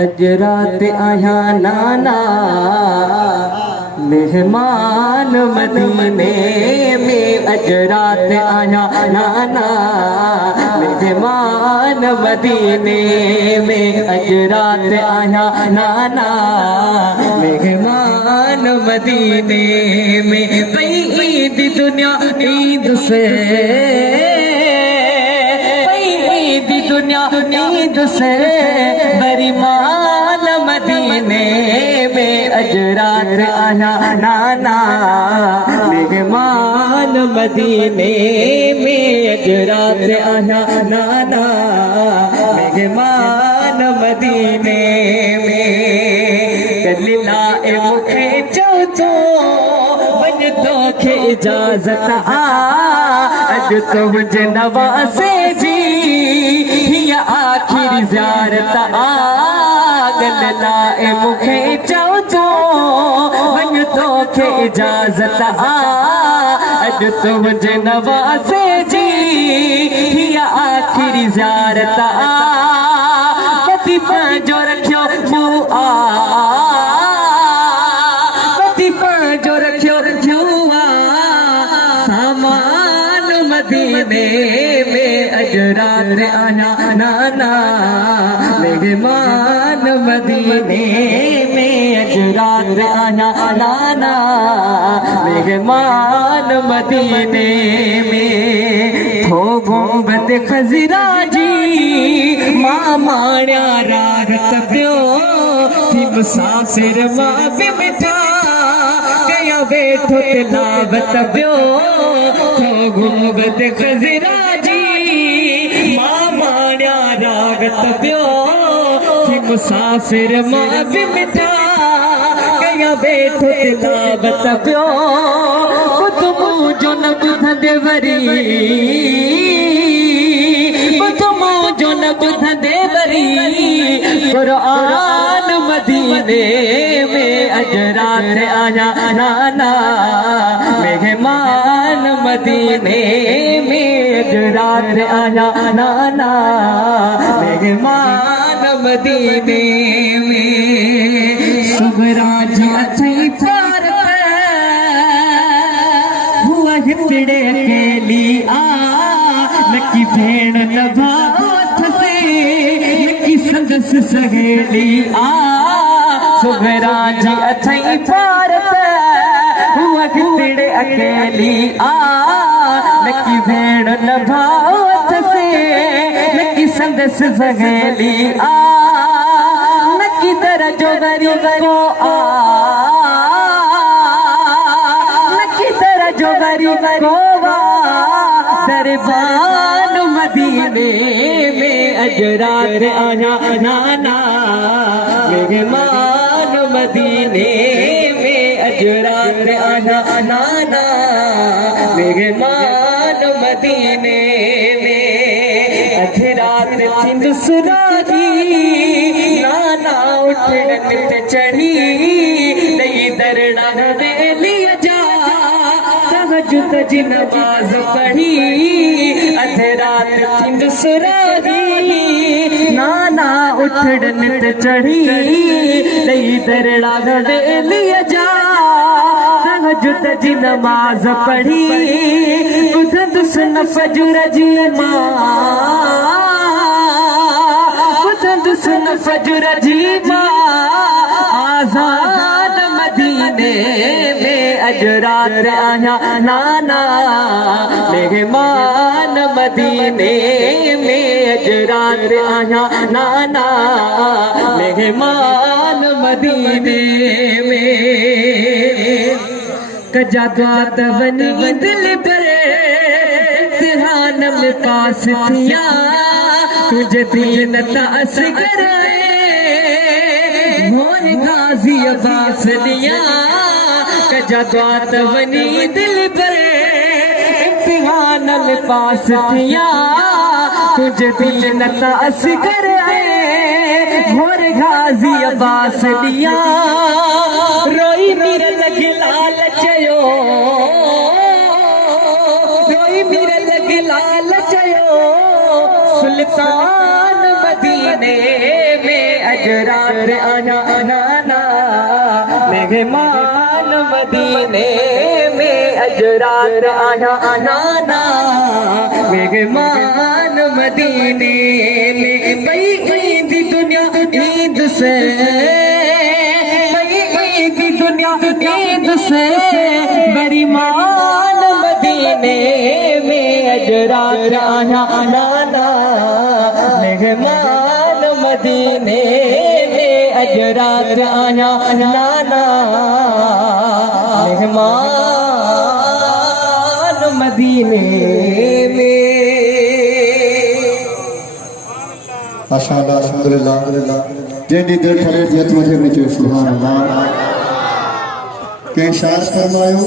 अज रात आया नाना मेहमान मदीने में। अज रात आया नाना मेहमान मदीने में। अज रात आया नाना मेहमान मदीने में। पई ईद दुनिया ईद से, दुनिया ईद से बरीमान मदीने में। अज रात आया नाना मेहमान मदीने में। अज रात आया नाना मेहमान मदीने में। कलिला ए मुखे चौथो बन तोखे इजाजत आ। अज तो मुझे नवासे जी आखिरी ज़ियारत आ। गल्ला ए मुखे चओ तो वञ तोखे इजाज़त आ। अॼु तो मुझे नवाज़े जी हीअ आखिरी ज़ियारत आ। पति पंहिंजो रखियो मूं आ, पति पंहिंजो रखियो मूं आ सामान मदीने में। अज रात आया नाना मेहमान मदीने में। अज रात आया नाना मेहमान मदीने में। थो गुंबद खज़रा जी मां माण्या रात पियो थी मुसाफ़िर मां बि मिठा कया वेठो तिलावत पियो। थो गुंबद खज़रा रागत पियो थी मुसाफ़िर मां बि मिठा कया वेठो तिलावत पियो। ॿुध मुंहिंजो न ॿुधंदे वरी, ॿुध मुंहिंजो न ॿुधंदे वरी क़ुरान मदीने में। अज रात आया नाना मेहमान मदीने में। अज रात आया नाना मेहमान मदीने में। सुगरा जी अथई पार हुआ हिकिड़े अकेली आ। नकी भेण न भाथ से नकी संदसि सहेली आ। सुगरा जी अथई पार हुआ हिकिड़े अकेली आ। नकी भेण न भाथ से नकी संदसि सहेली आ। नकी दरजो वरी को आ, नकी दरजो वरी को आ दरबान मदीने में। अज रात आया नाना मेहमान मदीने में। अज रात आया नाना मेहमान मदीने में। अध रात थी सुराही नाना उठण नित चढ़ी नई दरड़ा वेली जा तहज्जुद जी नमाज़ पढ़ी। अध रात थी सुराही नाना उठण नित चढ़ी नई दरड़ा वेली जा तहज्जुद जी नमाज़ पढ़ी। ॿुधंदुसि न फजर जी मां, ॿुधंदुसि न फजर जी मां आज़ाद मदीने में। अज रात आया नाना मेहमान मदीने में। अज रात आया नाना मेहमान मदीने में। कजा द्वात वनी दिल पर इम्तिहान में पास थिया तुझे दीन तास कराए मोर गाजी अब्बास लिया। कजा द्वात वनी दिल पर इम्तिहान में पास थिया तुझे दीन तास कराए मोर गाजी अब्बास लिया। रोई मेरे लगी लाल चयो, रोई मेरे लगी लाल चयो सुल्तान मदीने में। अज रात आया नाना मेहमान मदीने में अज रात आया नाना मेहमान मदीने में भाई ईद दुनिया ईद से भाई ईद दुनिया ईद से गरिमान मदीने में अज रात आया नाना मेहमान मदीने में अज रात आया नाना मेहमान मदीने में माशाअल्लाह अल्हम्दुलिल्लाह जेडी दिल ठरे दियत मुझे नीचे सुभान अल्लाह के शार फरमायो